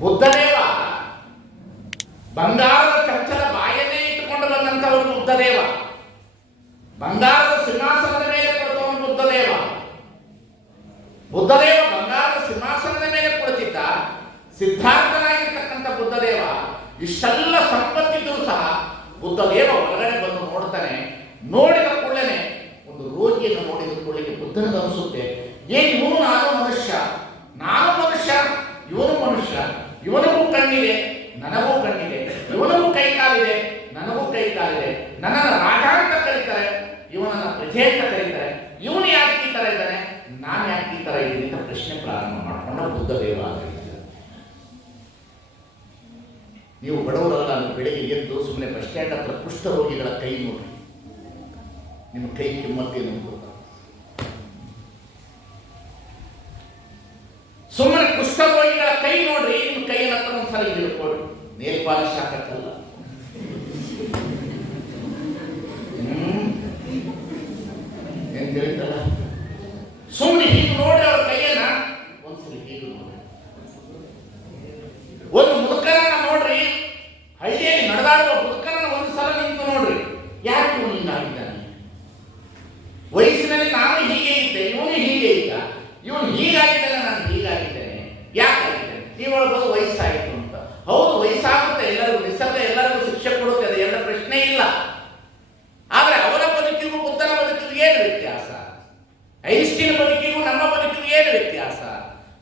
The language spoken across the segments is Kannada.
ಬುದ್ಧದೇವ. ಬಂಗಾರದ ಕಚ್ಚಲ ಬಾಯನ್ನೇ ಇಟ್ಟುಕೊಂಡು ಬಂದಂತವನು ಬುದ್ಧದೇವ. ಬಂಗಾರದ ಸಿಂಹಾಸನದ ಮೇಲೆ ಕುಳಿತವನು ಬುದ್ಧದೇವ. ಬುದ್ಧದೇವ ಬಂಗಾರದ ಸಿಂಹಾಸನದ ಮೇಲೆ ಕುಳಿತಿದ್ದ ಸಿದ್ಧಾರ್ಥನಾಗಿರ್ತಕ್ಕಂಥ ಬುದ್ಧದೇವ. ಇಷ್ಟೆಲ್ಲ ಸಂಪತ್ತಿದ್ದು ಸಹ ಬುದ್ಧದೇವ ಒಳಗಡೆ ಬಂದು ನೋಡ್ತಾನೆ, ನೋಡಿದ ಕೂಡಲೇ ಒಂದು ರೋಗಿಯನ್ನು ನೋಡಿದ ಕೂಡಲೇ ಬುದ್ಧನಿಗೆ ಅನಿಸುತ್ತೆ. ಏನು ನಾನು ಮನುಷ್ಯ ನಾನು ಮನುಷ್ಯ ಇವನು ಮನುಷ್ಯ ಇವನಿಗೂ ಕಣ್ಣಿದೆ, ನನಗೂ ಕಣ್ಣಿದೆ ಇವನಿಗೂ ಕೈ ಕಾಲಿದೆ, ನನಗೂ ಕೈ ಕಾಲಿದೆ. ನನ್ನನ್ನು ರಾಜ ಅಂತ ಕರೀತಾರೆ, ಇವನನ್ನ ಪ್ರಜೆ ಅಂತ ಕರೀತಾರೆ. ಇವನು ಯಾಕೆ ಈ ತರ ಇದ್ದಾನೆ? ನಾನು ಯಾಕೆ ಈ ತರ ಇದ್ದೀನಿ ಅಂತ ಪ್ರಶ್ನೆ ಪ್ರಾರಂಭ ಮಾಡ್ಕೊಂಡ ಬುದ್ಧ ದೇವ ನೀವು ಬಡವರಲ್ಲ ಬೆಳಿಗ್ಗೆ ಎದ್ದು ಸುಮ್ಮನೆ ಬಸ್ ಸ್ಟ್ಯಾಂಡ್ ಹತ್ರ ಕುಷ್ಠ ರೋಗಿಗಳ ಕೈ ನೋಡಿ. ನಿಮ್ಮ ಕೈ ಕಿಮ್ಮತ್ತೇನು ಗೊತ್ತಾ? ಸುಮ್ಮನೆ ಕುಷ್ಠ ರೋಗಿಗಳ ಕೈ ನೋಡ್ರಿ ಹತ್ರ ಒಂದ್ಸಲ ಹಿಡ್ಕೊಳ್ರಿ ನೇಲ್ ಪಾಲಿಶ್ ಹಾಕತ್ತಲ್ಲ ಏನ್ ತಿಳಿತಲ್ಲ? ಸುಮ್ಮನೆ ಹೀಗೆ ನೋಡಿ ಅವ್ರ ಕೈಯನ್ನ ಒಂದ್ಸಲ ಹೀಗೆ ನೋಡಿ ಒಂದು ಮುದುಕರನ್ನ ನೋಡ್ರಿ, ಹಳ್ಳಿಯಲ್ಲಿ ನಡೆದಾಡುವ ಮುದುಕರನ್ನ ಒಂದು ಸಲ ನಿಂತು ನೋಡ್ರಿ. ಯಾಕೆ ಇವನು ಹಿಂಗಾಗಿದ್ದಾನೆ ವಯಸ್ಸಿನಲ್ಲಿ ನಾನು ಹೀಗೆ ಇದ್ದೆ, ಇವನು ಹೀಗೆ ಇದ್ದ. ಇವನು ಹೀಗಾಗಿದ್ದಾನೆ ನಾನು ಹೀಗಾಗಿದ್ದೇನೆ ಯಾಕಾಗಿದ್ದೇನೆ ನೀವು ಹೇಳ್ಬೋದು ವಯಸ್ಸು ಅಂತ ಹೌದು, ವಯಸ್ಸಾಗುತ್ತೆ, ಎಲ್ಲರಿಗೂ ನಿಸರ್ಗ ಎಲ್ಲರಿಗೂ ಶಿಕ್ಷೆ ಕೊಡುತ್ತೆ, ಅದು ಎಲ್ಲ ಪ್ರಶ್ನೆ ಇಲ್ಲ. ಆದ್ರೆ ಅವರ ಬದುಕಿಗೂ ಬುದ್ಧನ ಬದುಕಿಗೂ ಏನು ವ್ಯತ್ಯಾಸ? ಐನ್ಸ್ಟೀನ್ ಬದುಕಿಗೂ ನಮ್ಮ ಬದುಕಿಗೂ ಏನು ವ್ಯತ್ಯಾಸ?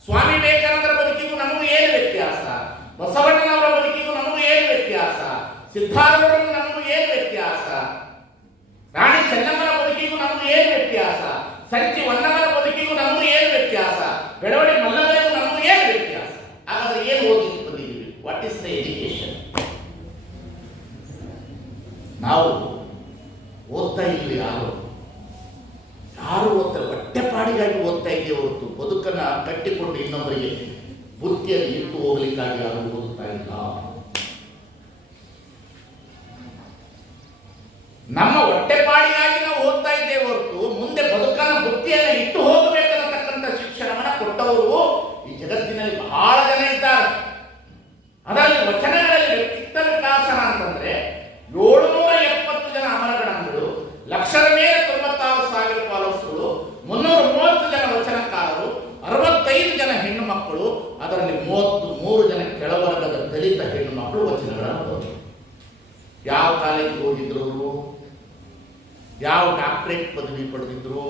ಸ್ವಾಮಿ ವಿವೇಕಾನಂದರ ಬದುಕಿಗೂ ನಮಗೂ ಏನು ವ್ಯತ್ಯಾಸ? ಬಸವಣ್ಣನವರ ಬದುಕಿಗೂ ನಮಗೂ ಏನು ವ್ಯತ್ಯಾಸ? ಸಿದ್ಧಾರ್ಥರು ನಮಗೂ ಏನು ವ್ಯತ್ಯಾಸ? ರಾಣಿ ಚೆನ್ನಮ್ಮನ ಬದುಕಿಗೂ ನಮಗೂ ಏನು ವ್ಯತ್ಯಾಸ? ಸಂಚಿ ವನ್ನಮನ ಬದುಕಿಗೂ ನಮಗೂ ಏನು ವ್ಯತ್ಯಾಸ ಬೆಳವಡಿ ಮಲ್ಲವರಿಗೂ ನಮಗೂ ಏನು ವ್ಯತ್ಯಾಸ ಹಾಗಾದ್ರೆ ಏನು ಓದಿ ಬಂದಿದ್ದೀವಿ ವಾಟ್ ಇಸ್ ದ ಎಜುಕೇಶನ್ ನಾವು ಓದ್ತಾ ಇದ್ವಿ ಯಾರು ಯಾರು ಓದ್ತಾರೆ ಹೊಟ್ಟೆಪಾಡಿಗಾಗಿ ಓದ್ತಾ ಇದೆಯೇ ಹೊರತು ಬದುಕನ್ನ ಕಟ್ಟಿಕೊಂಡು ಇನ್ನೊಬ್ಬರಿಗೆ ಬುದ್ಧಿಯಲ್ಲಿ ಇಟ್ಟು ಹೋಗಲಿಕ್ಕಾಗಿ ಯಾರು ಓದುತ್ತಾ ಇಲ್ಲ ನಮ್ಮ ಹೊಟ್ಟೆಪಾಡಿಗಾಗಿ ನಾವು ಓದ್ತಾ ಇದ್ದೇವೆ ಹೊರತು ಮುಂದೆ ಬದುಕನ್ನ ಬುದ್ಧಿಯನ್ನು ಇಟ್ಟು ಹೋಗಬೇಕನ್ನತಕ್ಕಂಥ ಶಿಕ್ಷಣವನ್ನ ಕೊಟ್ಟವರು ಈ ಜಗತ್ತಿನಲ್ಲಿ ಬಹಳ ಜನ ಇದ್ದಾರೆ ಅದರಲ್ಲಿ ವಚನಗಳಲ್ಲಿ ವ್ಯಕ್ತಿತ್ವ ವಿಕಾಸನ ಅಂತಂದ್ರೆ ಏಳುನೂರ ಎಪ್ಪತ್ತು ಜನ ಅಮರಗಣಗಳು ಲಕ್ಷದ ಮೇಲೆ ತೊಂಬತ್ತಾರು ಸಾವಿರ ಫಾಲೋವರ್ಸ್ಗಳು ಮುನ್ನೂರ ಮೂವತ್ತು ಜನ ವಚನಕಾರರು ಅರವತ್ತೈದು ಜನ ಹೆಣ್ಣು ಮಕ್ಕಳು ಅದರಲ್ಲಿ ಮೂವತ್ತು ಮೂರು ಜನ ಕೆಳವರ್ಗದ ದಲಿತ ಹೆಣ್ಣು ಮಕ್ಕಳು ವಚನಗಳನ್ನು ಓದಿದ್ರು ಯಾವ ಕಾಲೇಜಿಗೆ ಹೋಗಿದ್ರು ಅವರು ಯಾವ ಡಾಕ್ಟರೇಟ್ ಪದವಿ ಪಡೆದಿದ್ರು?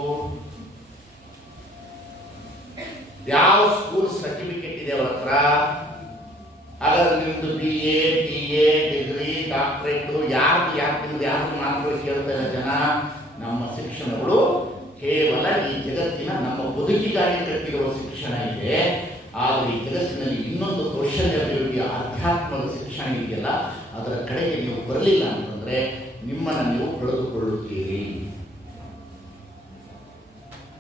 ಯಾವ ಸ್ಕೂಲ್ ಸರ್ಟಿಫಿಕೇಟ್ ಇದೆ ಅವ್ರ ಹತ್ರ? ಹಾಗಾದ್ರೆ ನಿಮ್ದು B A B A degree doctorate ಯಾರು ಯಾಕೆ ಯಾರು ಮಾತ್ರ ಕೇಳ್ತಾರೆ ಜನ, ನಮ್ಮ ಶಿಕ್ಷಣಗಳು ಕೇವಲ ಈ ಜಗತ್ತಿನ ನಮ್ಮ ಬದುಕಿಗಾಗಿ ಕಟ್ಟಿರುವ ಶಿಕ್ಷಣ ಇದೆ. ಆದರೆ ಈ ಜಗತ್ತಿನಲ್ಲಿ ಇನ್ನೊಂದು ಕೌಶಲ್ಯ ಅಭಿವೃದ್ಧಿ ಆಧ್ಯಾತ್ಮದ ಶಿಕ್ಷಣ ಇದೆಯಲ್ಲ, ಅದರ ಕಡೆಗೆ ನೀವು ಬರಲಿಲ್ಲ ಅಂತಂದ್ರೆ ನಿಮ್ಮನ್ನು ನೀವು ಕಳೆದುಕೊಳ್ಳುತ್ತೀರಿ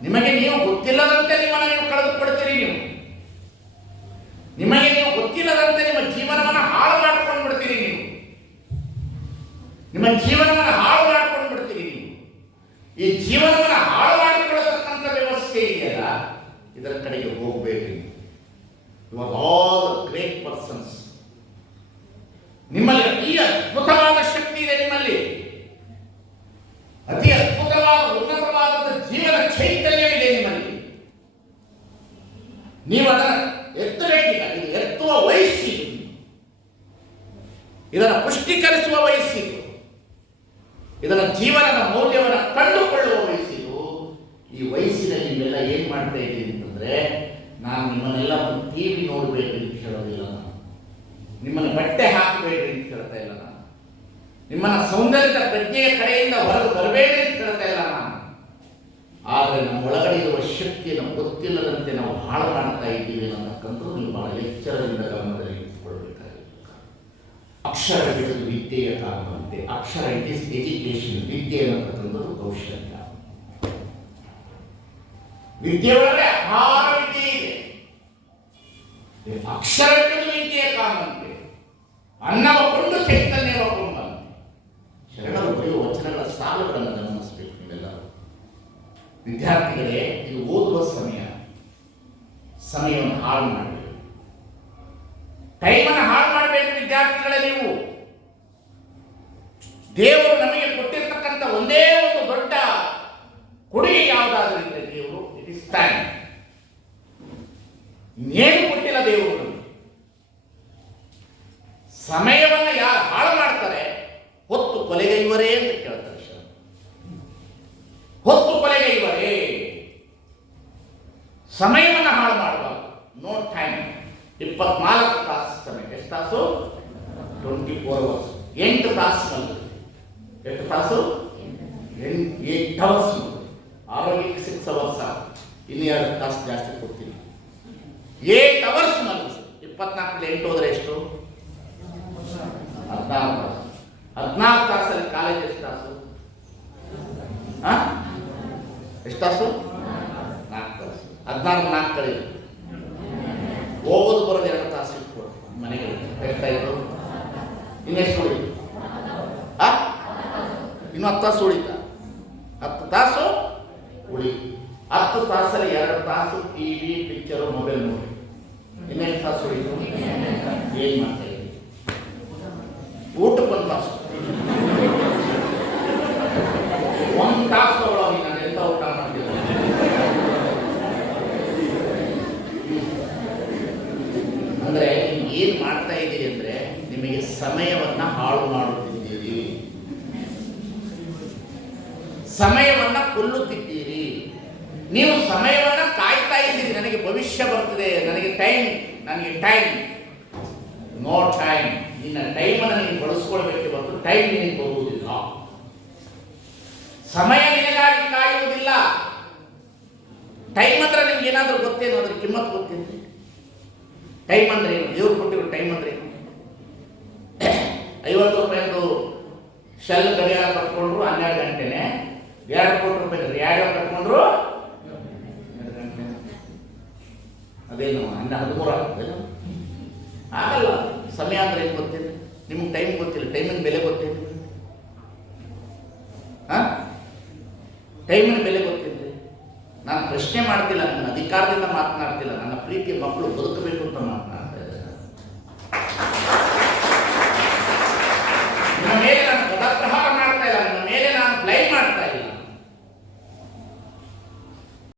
ನಿಮಗೆ ನೀವು ಗೊತ್ತಿಲ್ಲದಂತೆ ನಿಮ್ಮನ್ನು ನೀವು ಕಳೆದುಕೊಡ್ತೀರಿ ನೀವು. ನಿಮಗೆ ನೀವು ಗೊತ್ತಿಲ್ಲದಂತೆ ನಿಮ್ಮ ಜೀವನವನ್ನು ಹಾಳು ಮಾಡ್ಕೊಂಡು ಬಿಡ್ತೀರಿ ನೀವು. ನಿಮ್ಮ ಜೀವನವನ್ನು ಹಾಳು ಮಾಡ್ಕೊಂಡು ಬಿಡ್ತೀರಿ ನೀವು. ಈ ಜೀವನವನ್ನು ಹಾಳು ಮಾಡಿಕೊಳ್ಳತಕ್ಕಂಥ ವ್ಯವಸ್ಥೆ ಇದೆಯಲ್ಲ, ಇದರ ಕಡೆಗೆ ಹೋಗಬೇಕು ನೀವು. ಆಲ್ ಗ್ರೇಟ್ ಪರ್ಸನ್ಸ್ ನಿಮ್ಮಲ್ಲಿ ಈ ಅದ್ಭುತವಾದ ಶಕ್ತಿ ಇದೆ ನಿಮ್ಮಲ್ಲಿ ಅತಿ ಅದ್ಭುತವಾದ ಉನ್ನತವಾದ ಜೀವನ ಚೈತನ್ಯವಿದೆ ನಿಮ್ಮಲ್ಲಿ ನೀವು ಅದನ್ನು ಎತ್ತಬೇಕಿಲ್ಲ ಇದು ಎತ್ತುವ ವಯಸ್ಸಿದು ಇದನ್ನು ಪುಷ್ಟೀಕರಿಸುವ ವಯಸ್ಸಿದು ಇದರ ಜೀವನದ ಮೌಲ್ಯವನ್ನು ಕಂಡುಕೊಳ್ಳುವ ವಯಸ್ಸಿಗೂ, ಈ ವಯಸ್ಸಿನಲ್ಲಿ ನೀವೆಲ್ಲ ಏನು ಮಾಡ್ತಾ ಇದ್ದೀರಿ ಅಂತಂದ್ರೆ, ನಾನು ನಿಮ್ಮನ್ನೆಲ್ಲ ಟಿವಿ ನೋಡಬೇಕು ಅಂತ ಹೇಳೋದಿಲ್ಲ ನಾನು. ನಿಮ್ಮನ್ನು ಬಟ್ಟೆ ಹಾಕಬೇಕು ಅಂತ ಹೇಳ್ತಾ ಇಲ್ಲ ನಾನು. ನಿಮ್ಮನ್ನ ಸೌಂದರ್ಯದ ಪ್ರಜ್ಞೆಯ ಕಡೆಯಿಂದ ಹೊರಗೆ ಬರಬೇಡಿ ಅಂತ ಹೇಳ್ತಾ ಇಲ್ಲ ನಾನು. ಆದರೆ ನಮ್ಮ ಒಳಗಡೆ ಇರುವ ಶಕ್ತಿಯನ್ನು, ಗೊತ್ತಿಲ್ಲದಂತೆ ನಾವು ಹಾಳು ಮಾಡ್ತಾ ಇದ್ದೀವಿ ಅನ್ನತಕ್ಕಂಥದ್ದು ನೀವು ಬಹಳ ಎಚ್ಚರದಿಂದ ಇಟ್ಟುಕೊಳ್ಬೇಕಾಗಿದೆ ಅಕ್ಷರ ಹಿಡಿದು ವಿದ್ಯೆಯ ಕಾರಣವಂತೆ ಅಕ್ಷರ ಇಟ್ ಇಸ್ ಎಜುಕೇಶನ್ ವಿದ್ಯೆ ಅನ್ನತಕ್ಕಂಥದ್ದು ಕೌಶಲ್ಯ. ವಿದ್ಯೆ ಒಳಗೆ ಅಪಾರ ವಿದ್ಯೆ ಇದೆ. ಈ ಅಕ್ಷರ ಹಿಡಿದು ವಿದ್ಯೆಯ ಕಾರಣವಂತೆ ಅನ್ನವ ನೀವು ದೇವರು ನಮಗೆ ಕೊಟ್ಟಿರ್ತಕ್ಕಂಥ ಒಂದೇ ಒಂದು ದೊಡ್ಡ ಕೊಡುಗೆ ಯಾವುದಾದ್ರೂ ಇದ್ರೆ ದೇವರು ಇಟ್ ಇಸ್ ಟೈಮ್ ಇನ್ನೇನು ಕೊಟ್ಟಿಲ್ಲ ದೇವರು ನಮಗೆ. ಸಮಯವನ್ನು ಯಾರು ಹಾಳು ಮಾಡ್ತಾರೆ, ಹೊತ್ತು ಕೊಲೆಗೈವರೇ ಅಂತ ಕೇಳ್ತಾರೆ. ಹೊತ್ತು ಕೊಲೆಗೈವರೇ. ಸಮಯವನ್ನು ಹಾಳು ಮಾಡಬಾರ್ದು. ನೋ ಟೈಮ್ ಇಪ್ಪತ್ನಾಲ್ಕು ತಾಸು ಸಮಯ. ಎಷ್ಟು ತಾಸು? ಟ್ವೆಂಟಿ ಫೋರ್ ಅವರ್ಸ್ ಎಂಟು ತಾಸು ಮಲ್ಲು ಎಷ್ಟು ತಾಸು ಏಟ್ ಅವರ್ಸ್ ಆರೋಗ್ಯಕ್ಕೆ ಸಿಕ್ಸ್ ಅವರ್ಸ್ ಇನ್ನು ಎರಡು ತಾಸು ಜಾಸ್ತಿ ಕೊಡ್ತೀನಿ. ಏಟ್ ಅವರ್ಸ್ ಮಲಗಿಸು ಇಪ್ಪತ್ನಾಲ್ಕಲ್ಲಿ ಎಂಟು ಹೋದ್ರೆ ಎಷ್ಟು? ಹದಿನಾರು ತಾಸು ಹದಿನಾರು ತಾಸಲ್ಲಿ ಕಾಲೇಜ್ ಎಷ್ಟು ತಾಸು? ಎಷ್ಟು ತಾಸು ನಾಲ್ಕು ತಾಸು ಹದಿನಾರು ನಾಲ್ಕು ಕಳೆದು ಹೋಗೋದು ಬರೋದು ಎರಡು ತಾಸು ಇಟ್ಕೊಡು ಮನೆಗೆ ಎಷ್ಟಾಯಿತು ಇನ್ನೆಷ್ಟು ಉಳಿತು ಆ ಇನ್ನು ಹತ್ತು ತಾಸು ಉಳಿತ? ಹತ್ತು ತಾಸು ಉಳಿ. ಹತ್ತು ತಾಸಲ್ಲಿ ಎರಡು ತಾಸು ಟಿ ವಿ ಪಿಕ್ಚರು ಮೊಬೈಲ್ ನೋಡಿ. ಇನ್ನೆಂಟು ತಾಸು ಉಳಿತು? ಏನು ಮಾಡ್ತಾ ಇದ್ದೀವಿ ಊಟಕ್ಕೆ ಒಂದು ತಾಸು. ಒಂದು ತಾಸು ತಗೊಳ್ಳೋ ನಾನು ಎಂತ ಊಟ ಮಾಡ್ತೀನಿ ಅಂದರೆ ಏನು ಮಾಡ್ತಾ ಇದ್ದೀರಿ ಅಂದರೆ ನಿಮಗೆ ಸಮಯವನ್ನು ಹಾಳು ಮಾಡುತ್ತಿದ್ದೀರಿ ಸಮಯವನ್ನ ಕೊಲ್ಲುತ್ತಿದ್ದೀರಿ. ನೀವು ಸಮಯವನ್ನು ಕಾಯ್ತಾ ಇದ್ದೀರಿ. ನನಗೆ ಭವಿಷ್ಯ ಬರ್ತದೆ. ನನಗೆ ಟೈಮ್ ನನಗೆ ಟೈಮ್ ನೋ ಟೈಮ್ ನಿನ್ನ ಟೈಮನ್ನು ನೀನು ಬಳಸ್ಕೊಳ್ಬೇಕು ಬಂತು ಟೈಮ್ ನಿನಗೆ ಬರುವುದಿಲ್ಲ. ಸಮಯ ನಿನಗಾಗಿ ಕಾಯುವುದಿಲ್ಲ. ಟೈಮ್ ಅಂದ್ರೆ ನಿಮ್ಗೆ ಏನಾದರೂ ಗೊತ್ತೇನು ಅದ್ರ ಕಿಮ್ಮತ್ ಗೊತ್ತೇನು ಟೈಮ್ ಅಂದ್ರೆ ಏನು? ದೇವ್ರು ಕೊಟ್ಟಿರೋ ಟೈಮ್ ಅಂದ್ರೆ ಏನು? ಐವತ್ತು ರೂಪಾಯಿದು ಶೆಲ್ ಗಡಿಯಾರ ಕಟ್ಕೊಂಡ್ರು ಹನ್ನೆರಡು ಗಂಟೆನೆ. ಎರಡು ಕೋಟಿ ರೂಪಾಯಿ ಕಟ್ಕೊಂಡ್ರು? ಅದೇನು ಹನ್ನೆ ಹದಿಮೂರು ಆಗ್ತದೆ. ಆಗಲ್ಲ. ಸಮಯ ಅಂದ್ರೆ ಏನು ಗೊತ್ತಿಲ್ಲ. ನಿಮ್ಗೆ ಟೈಮ್ ಗೊತ್ತಿಲ್ಲ. ಟೈಮಿನ ಬೆಲೆ ಗೊತ್ತಿಲ್ಲ. ಹಾ? ಟೈಮಿನ ಬೆಲೆ ಗೊತ್ತಿಲ್ಲ. ನಾನು ಪ್ರಶ್ನೆ ಮಾಡ್ತಿಲ್ಲ ನನ್ನ ಅಧಿಕಾರದಿಂದ ಮಾತನಾಡ್ತಿಲ್ಲ. ನನ್ನ ಪ್ರೀತಿ ಮಕ್ಕಳು ಬದುಕಬೇಕು ಅಂತ ಮಾತು.